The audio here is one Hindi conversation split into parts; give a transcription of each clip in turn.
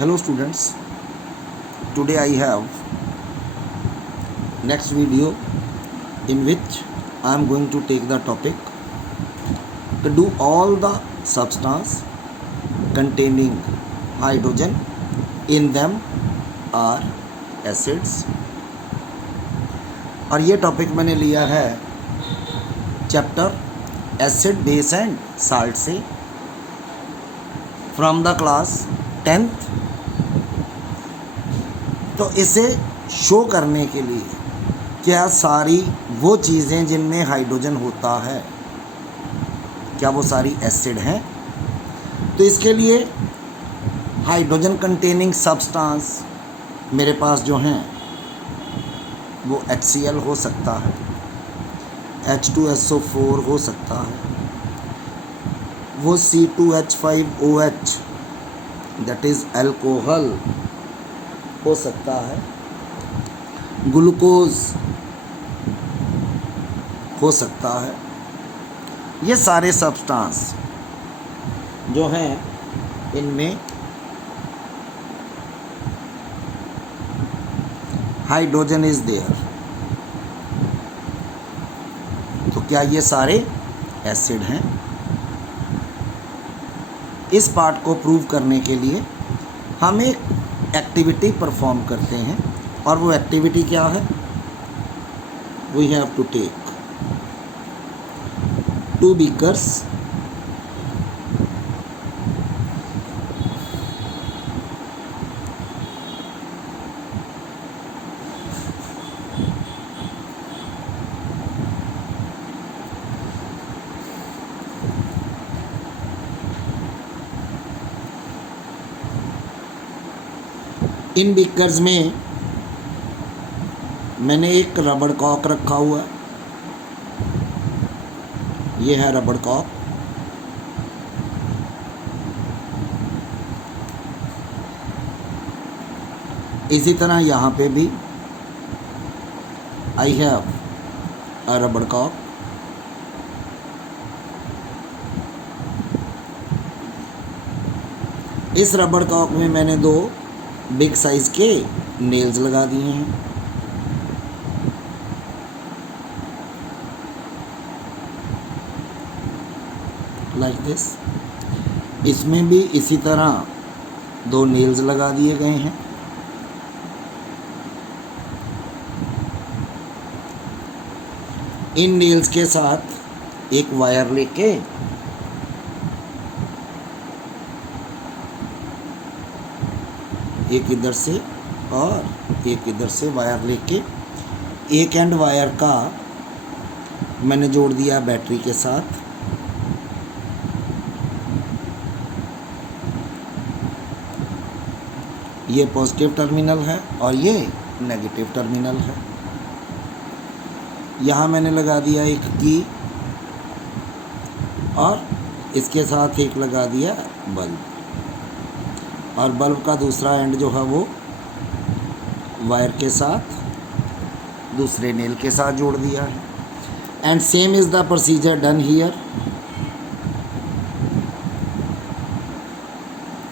Hello students, today I have next video in which I am going to take the topic to do all the substance containing hydrogen in them are acids। और ये टॉपिक मैंने लिया है chapter acid base and salt से फ्रॉम द क्लास 10th। तो इसे शो करने के लिए क्या सारी वो चीज़ें जिनमें हाइड्रोजन होता है क्या वो सारी एसिड हैं। तो इसके लिए हाइड्रोजन कंटेनिंग सब्सटेंस मेरे पास जो हैं वो HCl हो सकता है, H2SO4 हो सकता है, वो C2H5OH दैट इज़ अल्कोहल हो सकता है, ग्लूकोज हो सकता है। ये सारे सब्सटेंस जो हैं इनमें हाइड्रोजन इज देयर। तो क्या ये सारे एसिड हैं? इस पार्ट को प्रूव करने के लिए हम एक एक्टिविटी परफॉर्म करते हैं और वो एक्टिविटी क्या है? We have to take 2 beakers इन बीकर्स में मैंने एक रबड़ कॉक रखा हुआ। ये है रबड़ कॉक। इसी तरह यहाँ पे भी आई हैव अ रबड़ कॉक। इस रबड़ कॉक में मैंने 2 बिग साइज के नेल्स लगा दिए हैं। Like this. इसमें भी इसी तरह 2 नेल्स लगा दिए गए हैं। इन नेल्स के साथ एक वायर लेके एक इधर से और एक इधर से वायर लेके एक एंड वायर का मैंने जोड़ दिया बैटरी के साथ। ये पॉजिटिव टर्मिनल है और ये नेगेटिव टर्मिनल है। यहाँ मैंने लगा दिया एक की और इसके साथ एक लगा दिया बल्ब, और बल्ब का दूसरा एंड जो है वो वायर के साथ दूसरे नेल के साथ जोड़ दिया है। And same is the procedure done here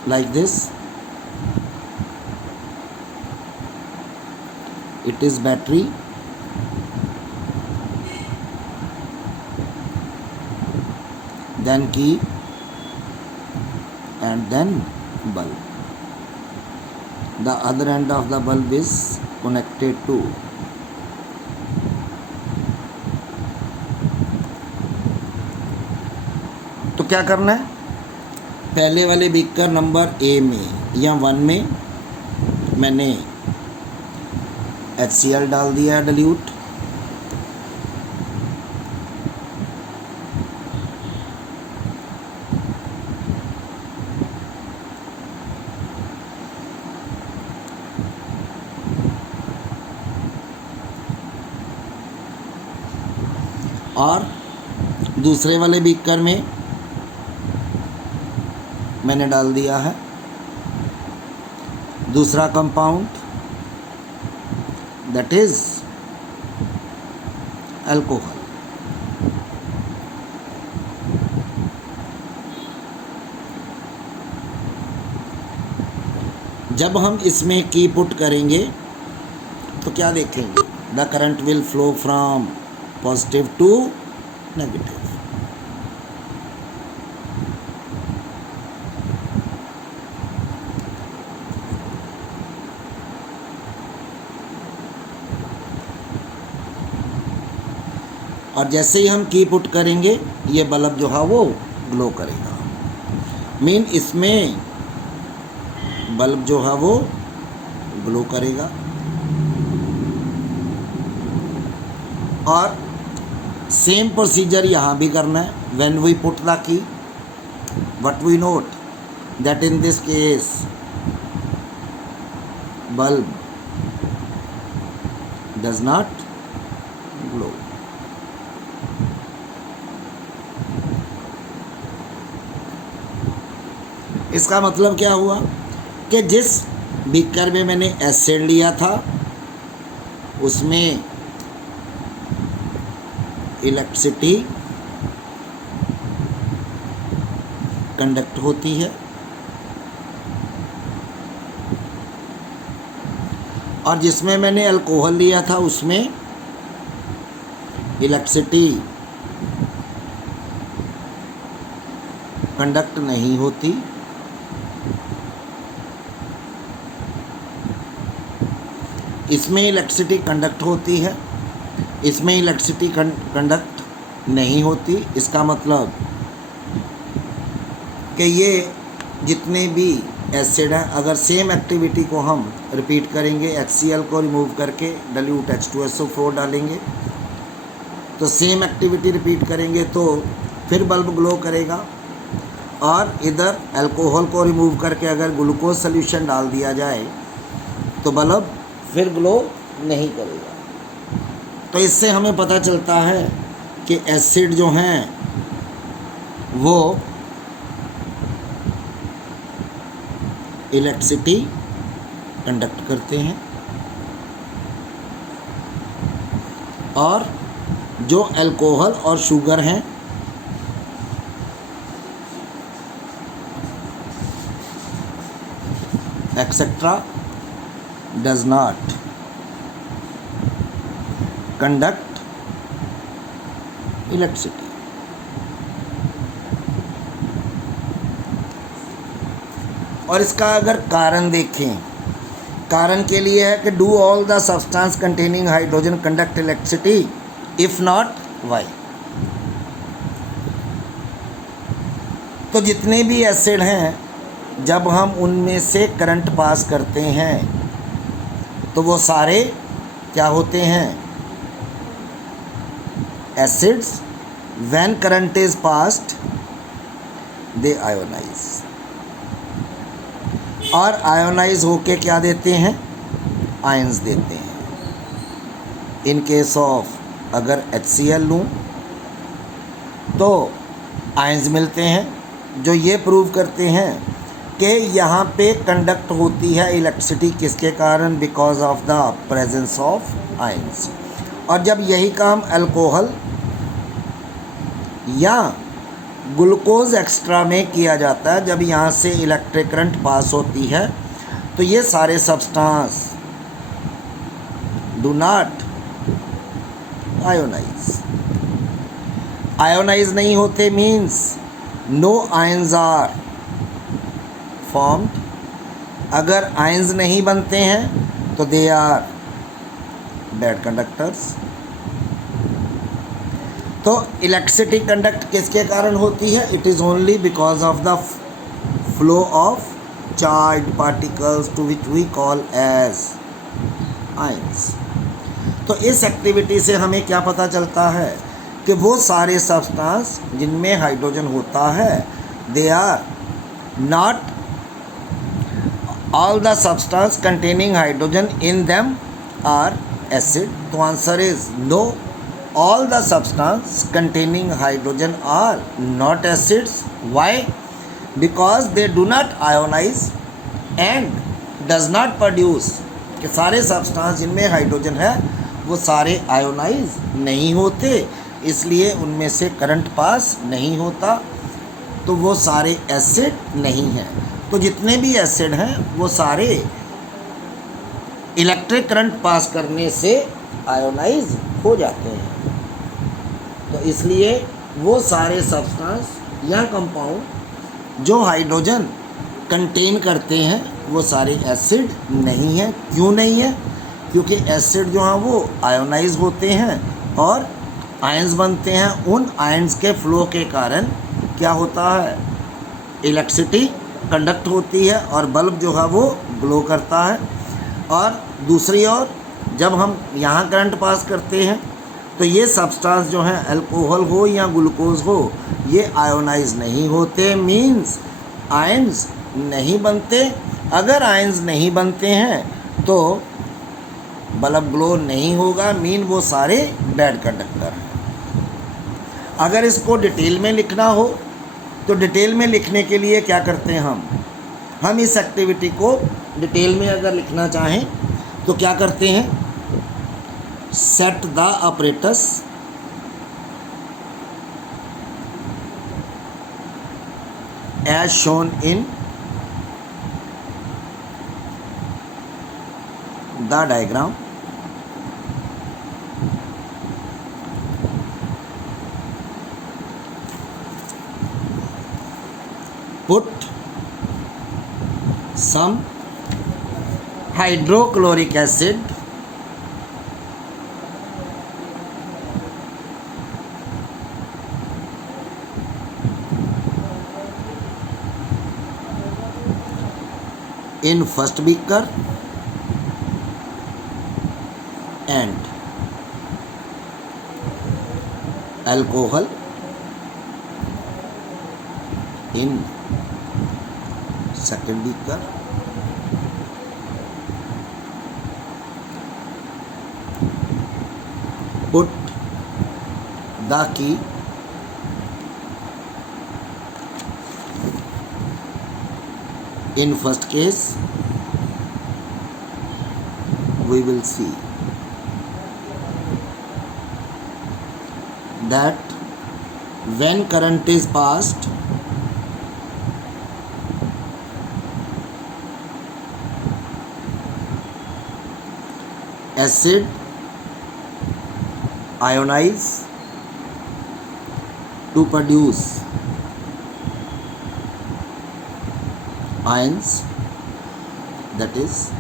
like this. It is battery, then key and then bulb. The other end of the bulb is connected to तो क्या करना है? पहले वाले बीकर नंबर ए में या 1 में मैंने HCl डाल दिया डाइल्यूट। और दूसरे वाले बीकर में मैंने डाल दिया है दूसरा कंपाउंड दैट इज अल्कोहल। जब हम इसमें की पुट करेंगे तो क्या देखेंगे, the current will flow from positive to negative. और जैसे ही हम की पुट करेंगे ये बल्ब जो है वो ग्लो करेगा। मीन इसमें बल्ब जो है वो ग्लो करेगा। और सेम प्रोसीजर यहाँ भी करना है। When we put the key, what we note that in this case bulb does not glow. इसका मतलब क्या हुआ कि जिस बीकर में मैंने एसिड लिया था उसमें इलेक्ट्रिसिटी कंडक्ट होती है, और जिसमें मैंने अल्कोहल लिया था उसमें इलेक्ट्रिसिटी कंडक्ट नहीं होती। इसमें इलेक्ट्रिसिटी कंडक्ट होती है, इसमें इलेक्ट्रिसिटी कंडक्ट नहीं होती। इसका मतलब कि ये जितने भी एसिड हैं, अगर सेम एक्टिविटी को हम रिपीट करेंगे, HCl को रिमूव करके डाइल्यूट H2SO4 डालेंगे, तो सेम एक्टिविटी रिपीट करेंगे तो फिर बल्ब ग्लो करेगा। और इधर अल्कोहल को रिमूव करके अगर ग्लूकोज सोल्यूशन डाल दिया जाए तो बल्ब फिर ग्लो नहीं करेगा। तो इससे हमें पता चलता है कि एसिड जो हैं वो इलेक्ट्रिसिटी कंडक्ट करते हैं, और जो अल्कोहल और शुगर हैं etcetera does not conduct electricity। और इसका अगर कारण देखें, कारण के लिए है कि do all the substance containing hydrogen conduct electricity, if not why. तो जितने भी एसिड हैं जब हम उनमें से करंट पास करते हैं तो वो सारे क्या होते हैं, acids. When current is passed they ionize, और आयोनाइज होके क्या देते हैं, आयंस देते हैं। इन केस ऑफ अगर HCl लूँ तो आयंस मिलते हैं, जो ये प्रूव करते हैं कि यहाँ पे कंडक्ट होती है इलेक्ट्रिसिटी किसके कारण, because of the presence of ions. और जब यही काम अल्कोहल या ग्लूकोज एक्स्ट्रा में किया जाता है, जब यहाँ से इलेक्ट्रिक करंट पास होती है तो ये सारे substance do not ionize. Ionize नहीं होते means no ions are formed. अगर आयंस नहीं बनते हैं तो दे आर बैड कंडक्टर्स। तो इलेक्ट्रिसिटी कंडक्ट किसके कारण होती है, it is only because of the flow of charge particles to which we call as ions. तो इस एक्टिविटी से हमें क्या पता चलता है कि वो सारे सब्सटेंस जिनमें हाइड्रोजन होता है they are not all the substance containing hydrogen in them are acid। तो answer is no, all the substance containing hydrogen are not acids। why? because they do not ionize and does not produce। कि सारे सब्सटेंस जिनमें हाइड्रोजन है वो सारे आयोनाइज नहीं होते, इसलिए उनमें से करंट पास नहीं होता, तो वो सारे एसिड नहीं हैं। तो जितने भी एसिड हैं वो सारे इलेक्ट्रिक करंट पास करने से आयोनाइज हो जाते हैं। तो इसलिए वो सारे सब्सटेंस या कंपाउंड जो हाइड्रोजन कंटेन करते हैं वो सारे एसिड नहीं हैं। क्यों नहीं है? क्योंकि एसिड जो हैं वो आयोनाइज होते हैं और आयंस बनते हैं। उन आयंस के फ्लो के कारण क्या होता है? इलेक्ट्रिसिटी कंडक्ट होती है और बल्ब जो है वो ग्लो करता है। और दूसरी ओर जब हम यहाँ करंट पास करते हैं तो ये सब्सटेंस जो हैं अल्कोहल हो या ग्लूकोज हो ये आयोनाइज नहीं होते, मीन्स आयंस नहीं बनते। अगर आयंस नहीं बनते हैं तो बल्ब ग्लो नहीं होगा, मीन वो सारे बैड कंडक्टर हैं। अगर इसको डिटेल में लिखना हो तो डिटेल में लिखने के लिए क्या करते हैं हम इस एक्टिविटी को डिटेल में अगर लिखना चाहें तो क्या करते हैं? Set the apparatus as shown in the diagram. Put some hydrochloric acid in first beaker and alcohol in second beaker. Put the key in first case. We will see that when current is passed, acid ionize to produce ions, that is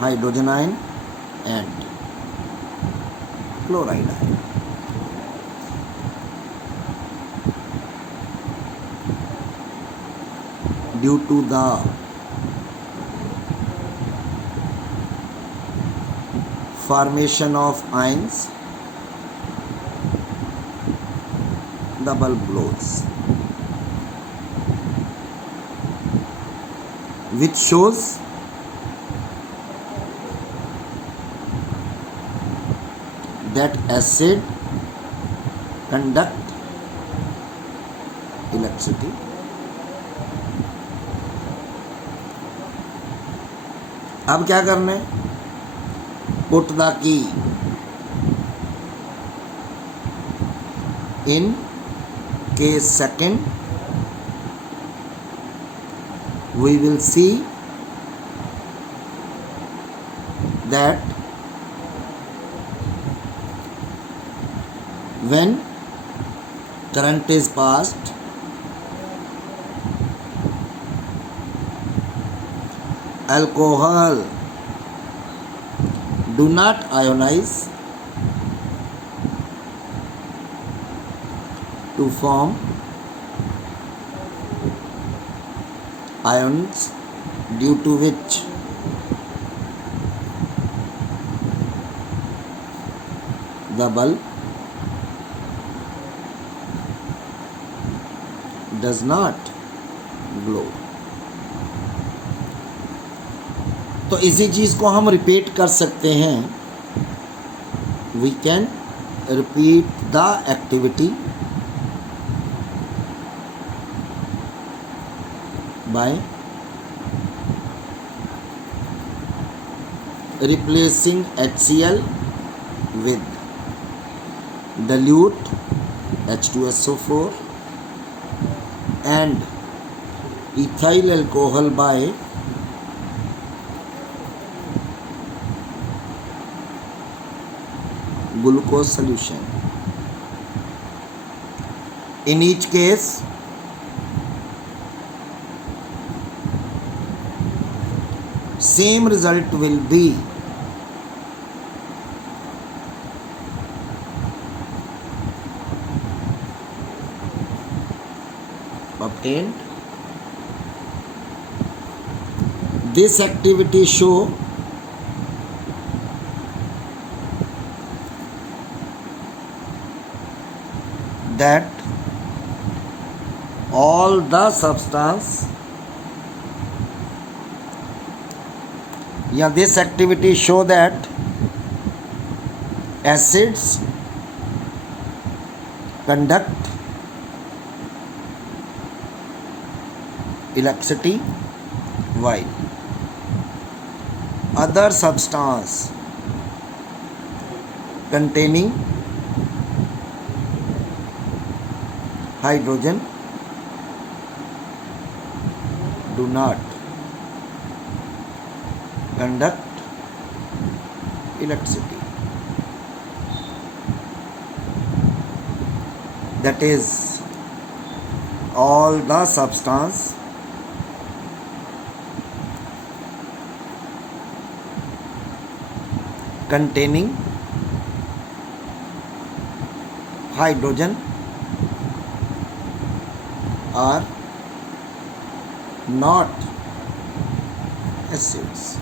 hydrogen ion and chloride ion. Due to the formation of ions, the bulb glows, which shows that acid conduct electricity. अब क्या करना है? Put the key in case second. We will see that when current is passed, alcohol do not ionize to form ions, due to which the bulb does not glow. तो इसी चीज़ को हम रिपीट कर सकते हैं. We can repeat the activity by replacing HCl with dilute H2SO4 and ethyl alcohol by glucose solution. In each case, same result will be obtained. This activity show that all the substance, this activity show that acids conduct electricity while other substance containing hydrogen do not conduct electricity. That is, all the substance containing hydrogen are not acids.